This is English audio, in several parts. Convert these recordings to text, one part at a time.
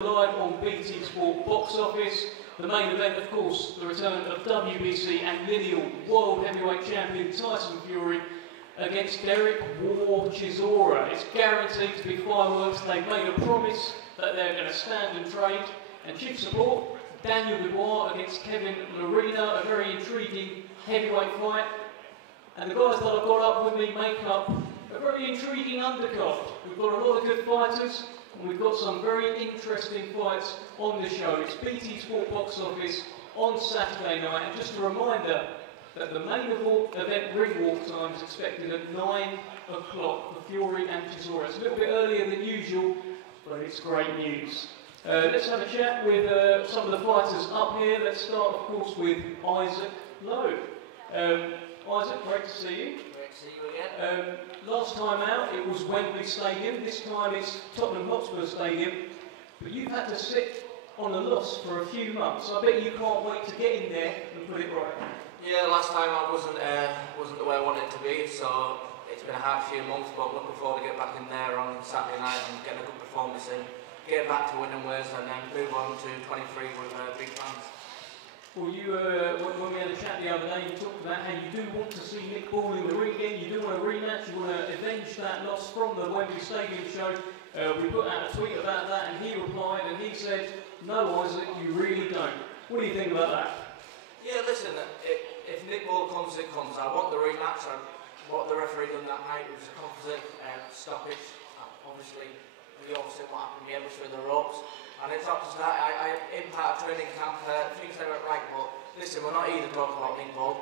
Live on BT Sport Box Office. The main event, of course, the return of WBC and lineal World Heavyweight Champion Tyson Fury against Derek War Chisora. It's guaranteed to be fireworks. They've made a promise that they're going to stand and trade. And chief support, Daniel Dubois against Kevin Lerena, a very intriguing heavyweight fight. And the guys that I've got up with me make up a very intriguing undercard. We've got a lot of good fighters. And we've got some very interesting fights on the show. It's BT Sport Box Office on Saturday night. And just a reminder that the main event ring walk time is expected at 9 o'clock for Fury and Chisora. It's a little bit earlier than usual, but it's great news. Let's have a chat with some of the fighters up here. Let's start, of course, with Isaac Lowe. Isaac, great to see you. See you again. Last time out it was Wembley Stadium, this time it's Tottenham HOTSPUR Stadium, but you've had to sit on a loss for a few months. I bet you can't wait to get in there and put it right. Yeah, last time I wasn't the way I wanted it to be, so it's been a hard few months, but looking forward to get back in there on Saturday night and getting a good performance in, get back to winning ways and then move on to 23 with big fans. Well, you, when we had a chat the other day, you talked about how you do want to see Nick Ball in the ring again, you do want a rematch, you want to avenge that loss from the Wembley Stadium show. We put out a tweet about that and he replied and he said, no Isaac, you really don't. What do you think about that? Yeah, listen, if Nick Ball comes, it comes. I want the rematch. What the referee done that night was a composite stoppage. Obviously, we all see what happened, we through the ropes. And it's not just that, I impact training camp, things they went right, but listen, we're not here to talk about Nick Ball.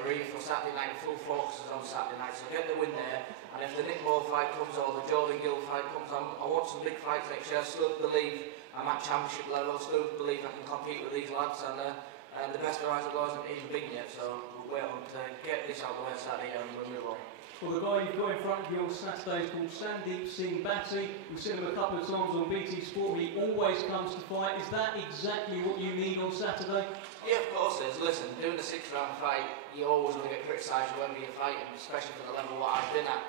We're here for Saturday night, full focus is on Saturday night, so get the win there. And if the Nick Ball fight comes or the Jordan Gill fight comes, I want some big fights next year. I still believe I'm at championship level, I still believe I can compete with these lads, and the best of Isaac Lowe hasn't even been yet, so we're waiting to get this out of the way Saturday and we'll move on. Well, the guy you've got in front of you on Saturday is called Sandeep Singh Bhatti. We've seen him a couple of times on BT Sport. He always comes to fight. Is that exactly what you need on Saturday? Yeah, of course it is. Listen, doing a 6-round fight, you always want to get criticised whenever you're fighting, especially for the level what I've been at.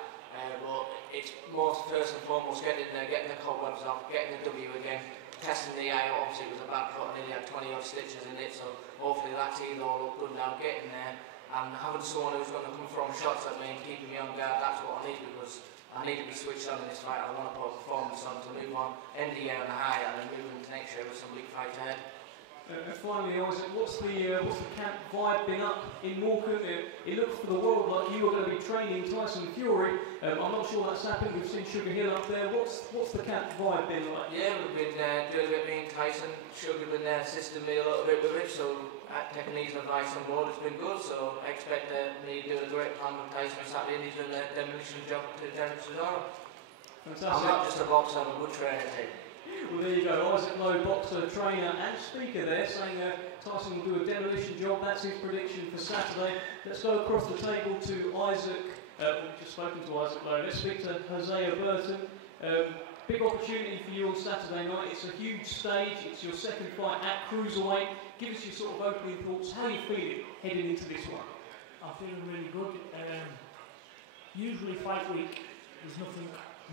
But it's most first and foremost getting in there, getting the cobwebs off, getting the W again, testing the eye. Obviously it was a bad cut and nearly had 20 odd stitches in it, so hopefully that teeth all look good now, getting there. And having someone who's going to come from shots at me and keeping me on guard, that's what I need, because I need to be switched on in this fight. I want to put a performance on to move on, end the year on a high and then move into next year with some big fights ahead. And finally, Isaac, what's the camp vibe been up in Morecambe? It looks for the world like you are going to be training Tyson Fury. I'm not sure that's happened. We've seen Sugar Hill up there. What's the camp vibe been like? Yeah, we've been doing a bit. Me and Tyson, Sugar been assisting me a little bit with it, so taking his advice on board has been good. So I expect me to do a great plan with Tyson on Saturday, and he's doing a demolition job to Derek Chisora. Fantastic. I'm not just a boxer, I'm a good trainer too. Well, there you go, Isaac Lowe, boxer, trainer and speaker there, saying Tyson will do a demolition job. That's his prediction for Saturday. Let's go across the table to Isaac. We've just spoken to Isaac Lowe. Let's speak to Hosea Burton. Big opportunity for you on Saturday night. It's a huge stage. It's your second fight at cruiserweight. Give us your sort of opening thoughts. How are you feeling heading into this one? I'm feeling really good. Usually fight week, there's nothing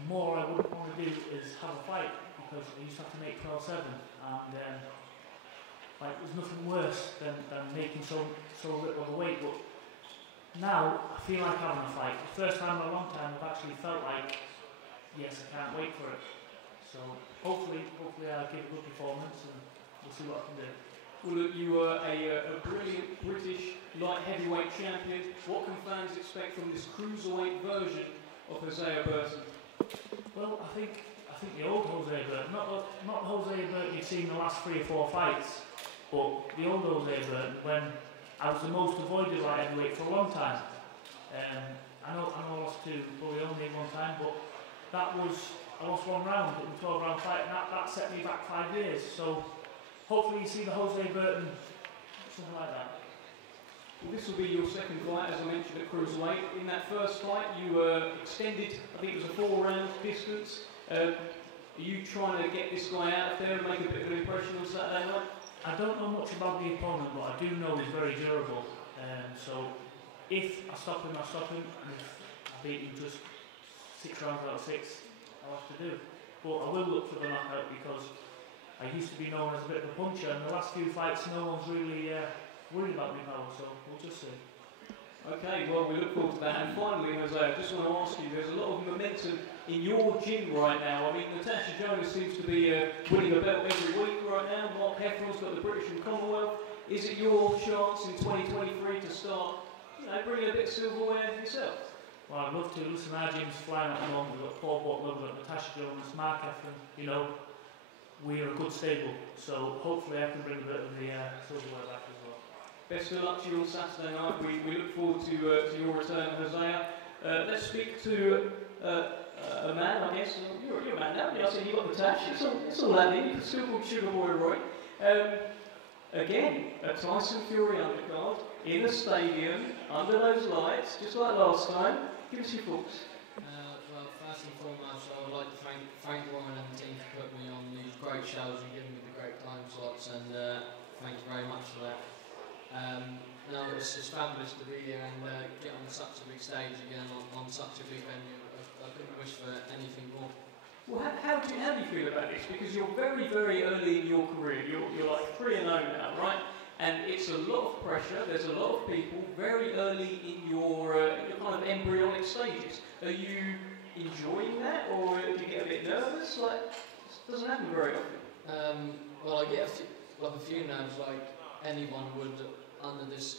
more I wouldn't want to do is have a fight, because I used to have to make 12-7, and like there's nothing worse than making so little of a weight. But now I feel like having a fight. The first time in a long time I've actually felt like, yes, I can't wait for it. So hopefully I'll give a good performance and we'll see what I can do. Well, look, you are a brilliant British light heavyweight champion. What can fans expect from this cruiserweight version of Hosea Burton? Well, I think the old Hosea Burton, not Hosea Burton you've seen the last 3 or 4 fights, but the old Hosea Burton when I was the most avoided light heavyweight for a long time. I know I lost to Bully only one time, but I lost 1 round in the 12-round fight, and that set me back 5 years. So hopefully you see the Hosea Burton, something like that. Well, this will be your second fight, as I mentioned, at cruiserweight. In that first fight, you extended, I think it was a 4-round distance. Are you trying to get this guy out there and make a bit of an impression on Saturday night? I don't know much about the opponent, but I do know he's very durable. So if I stop him, I stop him, and if I beat him just 6 rounds out of 6, I'll have to do. But I will look for the knockout, because I used to be known as a bit of a puncher, and the last few fights, no one's really worried about me now, so we'll just see. Okay, well, we look forward to that. And finally, Jose, I just want to ask you, there's a lot of momentum in your gym right now. I mean, Natasha Jonas seems to be winning a belt every week right now. Mark Heffron's got the British and Commonwealth. Is it your chance in 2023 to start, bringing a bit of silverware yourself? Well, I'd love to. Listen, our gym's flying at the moment. We've got Paul Butler, we've got Natasha Jonas, Mark Heffron, we're a good stable. So hopefully I can bring a bit of the silverware back as well. Best of luck to you on Saturday night. We look forward to your return, Hosea. Let's speak to a man, I guess. You're a man now. I said you got the tash. It's all that in. You can still call Sugar Boy Roy. Again, a Tyson Fury undercard in a stadium under those lights, just like last time. Give us your thoughts. Well, first and foremost, I would like to thank Warren and the team for putting me on these great shows and giving me the great time slots, and thank you very much for that. No, it's just fabulous to be here and get on such a big stage again on such a big venue. I couldn't wish for anything more. Well, how do you feel about this? Because you're very, very early in your career. You're like 3-0 now, right? And it's a lot of pressure. There's a lot of people very early in your kind of embryonic stages. Are you enjoying that, or do you get a bit nervous? Like, it doesn't happen very often. Well, I get a few nerves, like anyone would under this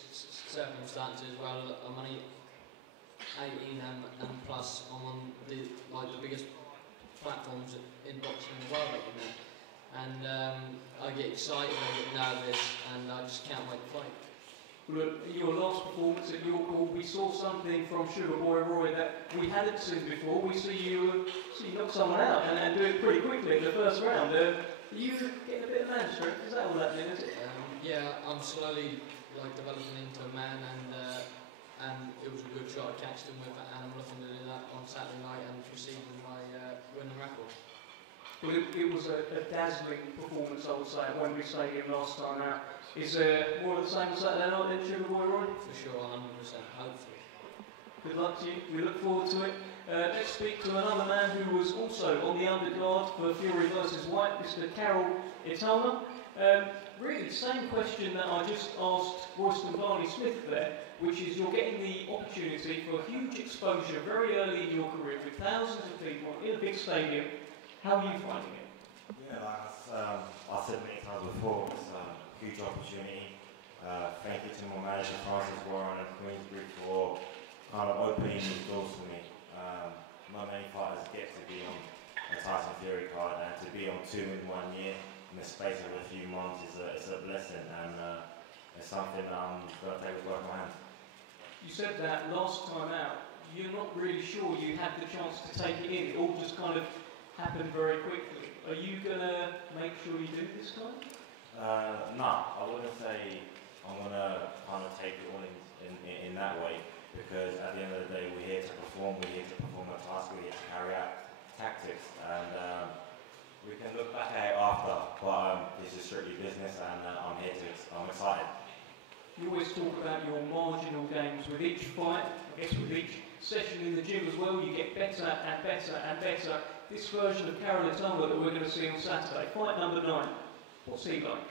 circumstances. Well, I'm only 18 and plus. I'm on the biggest platforms in boxing in the world at the minute, and I get excited, I get nervous, and I just can't wait to fight. Look, your last performance at York Hall, we saw something from Sugar Boy Roy that we hadn't seen before. We see you knock someone out and do it pretty quickly in the first round. Are you getting a bit of man strength? Is that all that means, is it? Yeah, I'm slowly developing into a man, and it was a good shot I catched him with, and I'm looking to do that on Saturday night and proceed with my winning record. Well, it was a dazzling performance, I would say, at Wembley Stadium last time out. Is there more of the same on Saturday night then, Sugar Boy Roy? For sure, 100%, hopefully. Good luck to you. We look forward to it. Let's speak to another man who was also on the undercard for Fury versus White, Mr. Karol Itauma. Really, same question that I just asked Royston Barney Smith there, which is you're getting the opportunity for huge exposure very early in your career with thousands of people in a big stadium. How are you finding it? Yeah, like I said many times before, it's a huge opportunity. Thank you to my manager Francis Warren and Queensbury for kind of opening these doors for me. Not many fighters get to be on a Tyson Fury card, and to be on 2 in 1 year in the space of a few months is a blessing, and it's something that I'm going to take with both my hands. You said that last time out, you're not really sure you had the chance to take it in. It all just kind of happened very quickly. Are you going to make sure you do this time? No, I wouldn't say I'm going to kind of take it all in that way, because at the end of the day, we're here to perform a task, we're here to carry out tactics, and we can look back at it after, but this is strictly business, and I'm excited. You always talk about your marginal gains with each fight, I guess with each session in the gym as well, you get better and better and better. This version of Karol Itauma that we're going to see on Saturday, fight number 9, what's he like?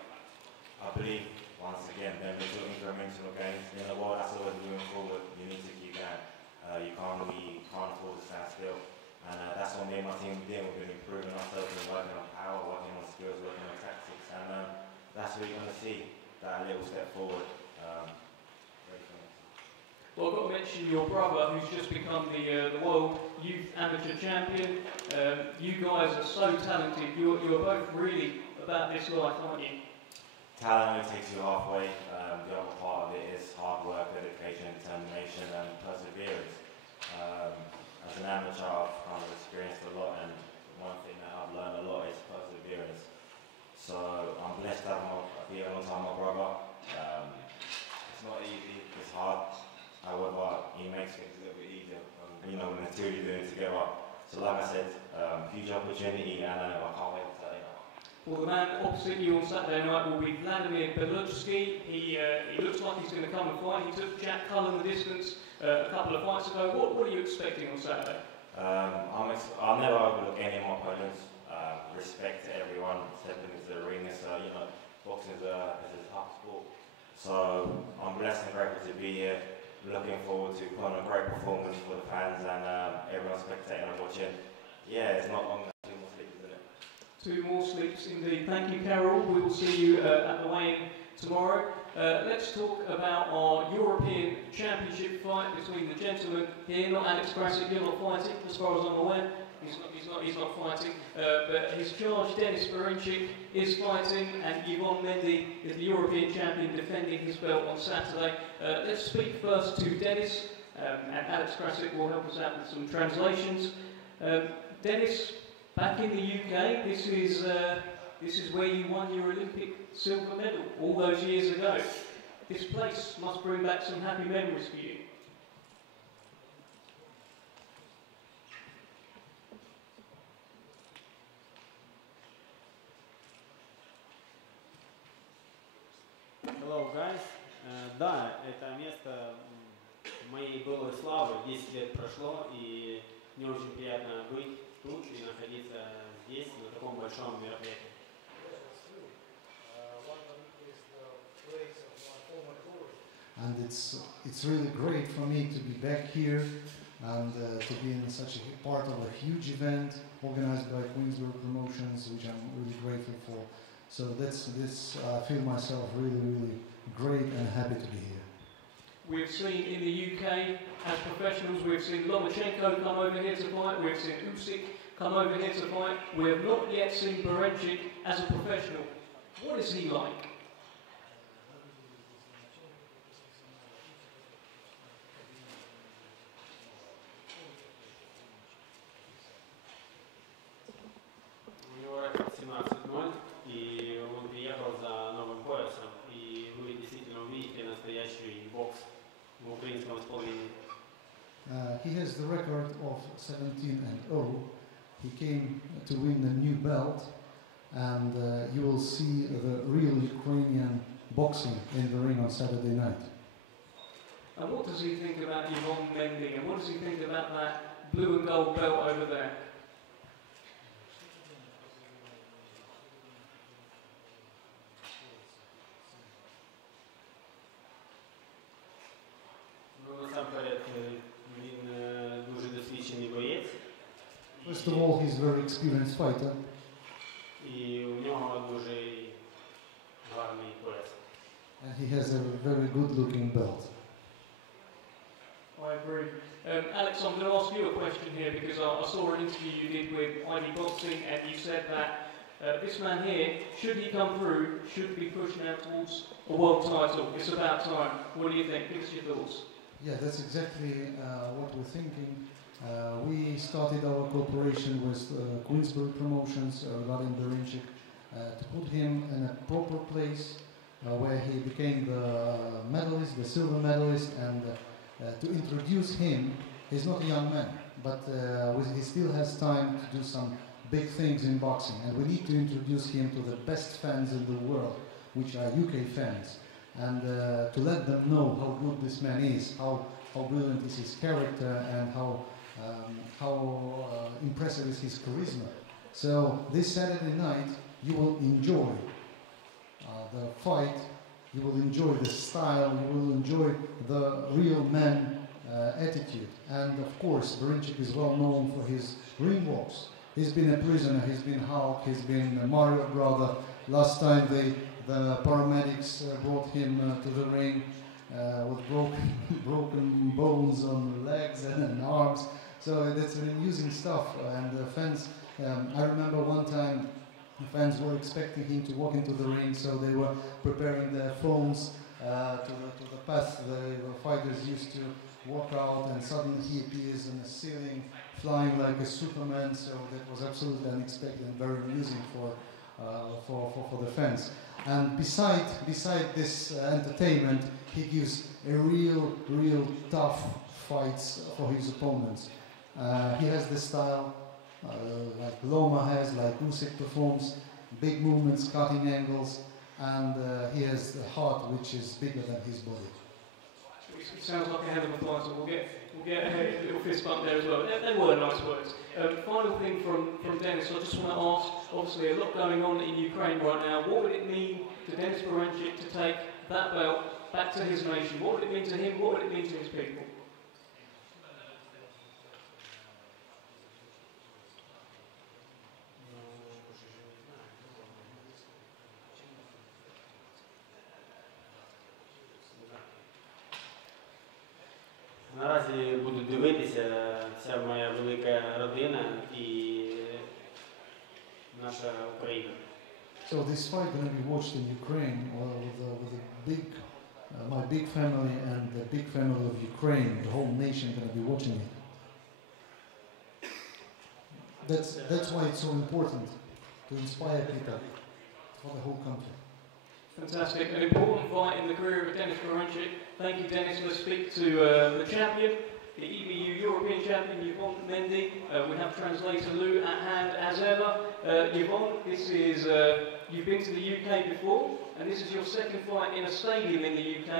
I believe, once again, there is incremental gains. In the world that's always moving forward, you need to keep going. You can't afford to stand still. And that's what me and my team did. We've been improving ourselves and working on power, working on skills, working on tactics, and that's what you're going to see, that little step forward. Well, I've got to mention your brother, who's just become the World Youth Amateur Champion. You guys are so talented. You're both really about this life, aren't you? Talent only takes you halfway. The other part of it is hard work, dedication, determination, and perseverance. As an amateur, I've kind of experienced a lot, and one thing that I've learned a lot is perseverance. So I'm blessed to be alongside my brother. It's not easy, it's hard. However, he makes things a little bit easier. When the two of you doing it together. So like I said, huge opportunity, and I can't wait to tell you. Well, the man opposite you on Saturday night will be Vladimir Belujsky. He looks like he's going to come and fight. He took Jack Cullen the distance a couple of fights ago. What are you expecting on Saturday? I'll never overlook any of my opponents. Respect to everyone stepping into the ring. this is HOTSPUR. So I'm blessed and grateful to be here. Looking forward to putting on a great performance for the fans and everyone spectating and watching. Yeah, it's not long now, 2 more sleeps, isn't it? 2 more sleeps indeed. Thank you, Karol. We will see you at the weigh-in tomorrow. Let's talk about our European Championship fight between the gentlemen here. Not Alex Krasic, you're not fighting, as far as I'm aware. He's not fighting. But his charge, Dennis Berinchyk, is fighting, and Yvan Mendy is the European champion, defending his belt on Saturday. Let's speak first to Dennis, and Alex Krasic will help us out with some translations. Dennis, back in the UK, this is where you won your Olympic silver medal all those years ago. This place must bring back some happy memories for you. Hello, guys. Да, это место моей былой славы. 10 лет прошло, и мне очень приятно быть тут и находиться здесь, на таком большом мероприятии. And it's really great for me to be back here and to be in such a part of a huge event organized by Queensborough Promotions, which I'm really grateful for. So I feel myself really great and happy to be here. We've seen in the UK, as professionals, we've seen Lomachenko come over here to fight, we've seen Usyk come over here to fight. We have not yet seen Berinchyk as a professional. What is he like? У него рекорд 17-0, и он приехал за новым поясом, и вы действительно увидите настоящий бокс в украинском исполнении. He has the record of 17-0. He came to win the new belt, and you will see the real Ukrainian boxing in the ring on Saturday night. And what does he think about Yvan Mendy, and what does he think about that blue and gold belt over there? First of all, he's a very experienced fighter. And he has a very good-looking belt. I agree. Alex, I'm going to ask you a question here because I saw an interview you did with Ivy Boxing, and you said that this man here, should he come through, should be pushing out towards a world title. It's about time. What do you think? Give us your thoughts. Yeah, that's exactly what we're thinking. We started our cooperation with Queensborough Promotions, Vladimir Belujsky, to put him in a proper place where he became the medalist, the silver medalist, and to introduce him. He's not a young man, but he still has time to do some big things in boxing, and we need to introduce him to the best fans in the world, which are UK fans, and to let them know how good this man is, how brilliant is his character, and how impressive is his charisma. So this Saturday night you will enjoy the fight, you will enjoy the style, you will enjoy the real man attitude. And of course Berinchyk is well known for his ring walks. He's been a prisoner, he's been Hulk, he's been a Mario brother. Last time the paramedics brought him to the ring with broken bones on legs and arms. So that's amusing stuff, and the fans, I remember one time the fans were expecting him to walk into the ring, so they were preparing their phones to the path the fighters used to walk out, and suddenly he appears in the ceiling flying like a Superman, so that was absolutely unexpected and very amusing for the fans. And beside this entertainment, he gives a real tough fights for his opponents. He has the style like Lowe has, like Usyk performs, big movements, cutting angles, and he has the heart which is bigger than his body. It sounds like a hell of a fighter. We'll get a little fist bump there as well. They were nice words. Final thing from Dennis, I just want to ask, obviously a lot going on in Ukraine right now. What would it mean to Dennis Berinchyk to take that belt back to his nation? What would it mean to him? What would it mean to his people? Наразі буду дивитися вся моя велика родина і наша Україна. So this fight going to be watched in Ukraine with a big, my big family and the big family of Ukraine. The whole nation going to be watching it. That's why it's so important to inspire people for the whole country. Fantastic. An important fight in the career of Dennis Berinchyk. Thank you, Dennis. Let's speak to the champion, the EBU European champion, Yvan Mendy. We have translator Lowe at hand as ever. Yvan, this is, you've been to the UK before, and this is your second fight in a stadium in the UK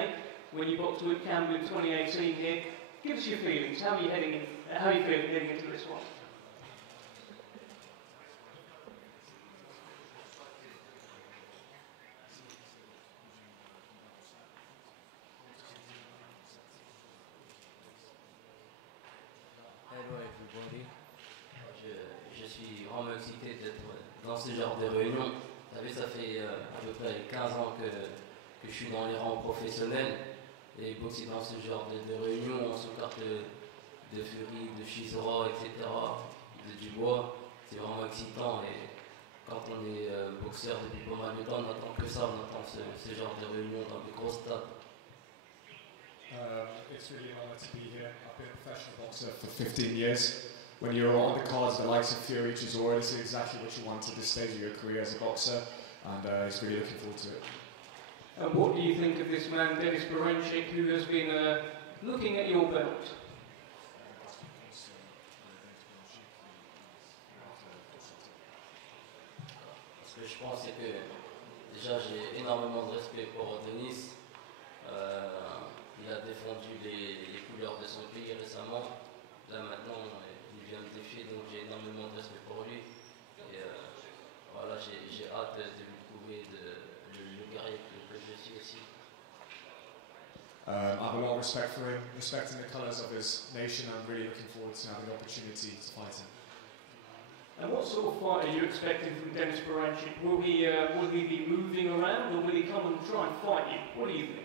when you boxed with Camden in 2018 here. Give us your feelings. How are you feeling heading into this one? Hello everybody. Je suis vraiment excité d'être dans ce genre de réunion. Vous savez, ça fait à peu près 15 ans que je suis dans les rangs professionnels et boxer dans ce genre de réunion, on se carte de Fury, de Chisora, etc., de Dubois, c'est vraiment excitant et quand on est boxeur depuis pas mal de temps, on n'entend que ça, on entend ce genre de réunion dans des gros stades. It's really an honor to be here. I've been a professional boxer for 15 years. When you're on the cards, the likes of Fury, Chisora, this is exactly what you want at this stage of your career as a boxer, and he's really looking forward to it. And what do you think of this man, Dennis Berinchyk, who has been looking at your belt? Ce que je pense, c'est que déjà j'ai énormément de respect pour Denis. Il a défendu les couleurs de son pays récemment. Là maintenant, il vient me défier, donc j'ai énormément de respect pour lui. Et voilà, j'ai hâte de lui prouver le guerrier que je suis aussi. I have a lot of respect for him, respecting the colours of his nation. I'm really looking forward to having the opportunity to fight him. And what sort of fight are you expecting from Dennis Berinchyk? Will he be moving around, or will he come and try and fight you? What do you think?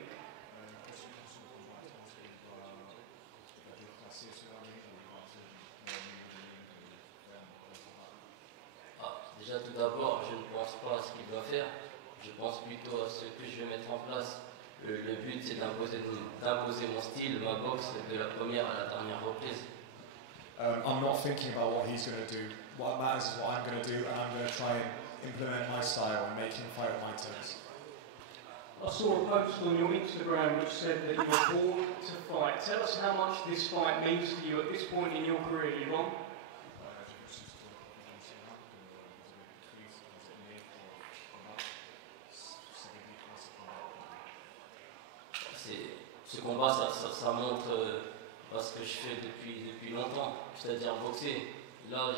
Déjà tout d'abord, je ne pense pas à ce qu'il va faire, je pense plutôt à ce que je vais mettre en place. Le but c'est d'imposer mon style, ma boxe de la première à la dernière reprise. I'm not thinking about what he's going to do. What matters is what I'm going to do, and I'm going to try and implement my style and make him fight on my terms. I saw a post on your Instagram which said that you were born to fight. Tell us how much this fight means to you at this point in your career, Yvan. Ce combat, ça montre ce que je fais depuis longtemps, c'est-à-dire boxer. Là,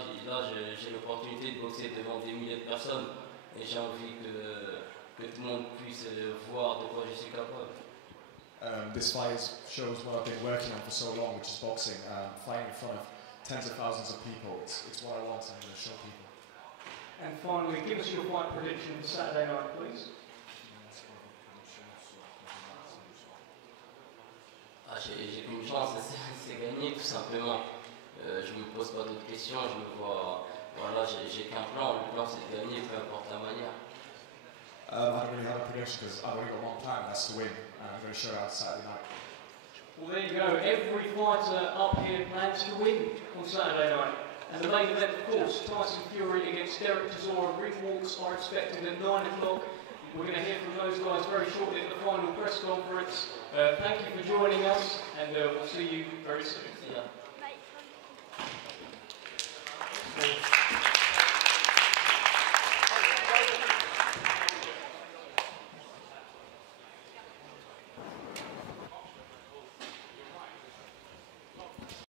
j'ai l'opportunité de boxer devant des milliers de personnes et j'ai envie que tout le monde puisse voir de quoi je suis capable. This fight shows what I've been working on for so long, which is boxing, fighting in front of tens of thousands of people. It's what I want, and I'm going to show people. And finally, give us your fight prediction for Saturday night, please. J'ai qu'une chance, c'est gagner tout simplement. Je me pose pas d'autres questions, je me vois, voilà, j'ai qu'un plan, le plan c'est de gagner, peu importe la manière. I don't really have a prediction because I've only got one plan, that's to win, and I'm going to show it out Saturday night. Well, there you go. Every fighter up here plans to win on Saturday night. And the main event, of course, Tyson Fury against Chisora. Ring walks are expected at 9 o'clock. We're going to hear from those guys very shortly at the final press conference. Thank you for joining us, and we'll see you very soon. Yeah.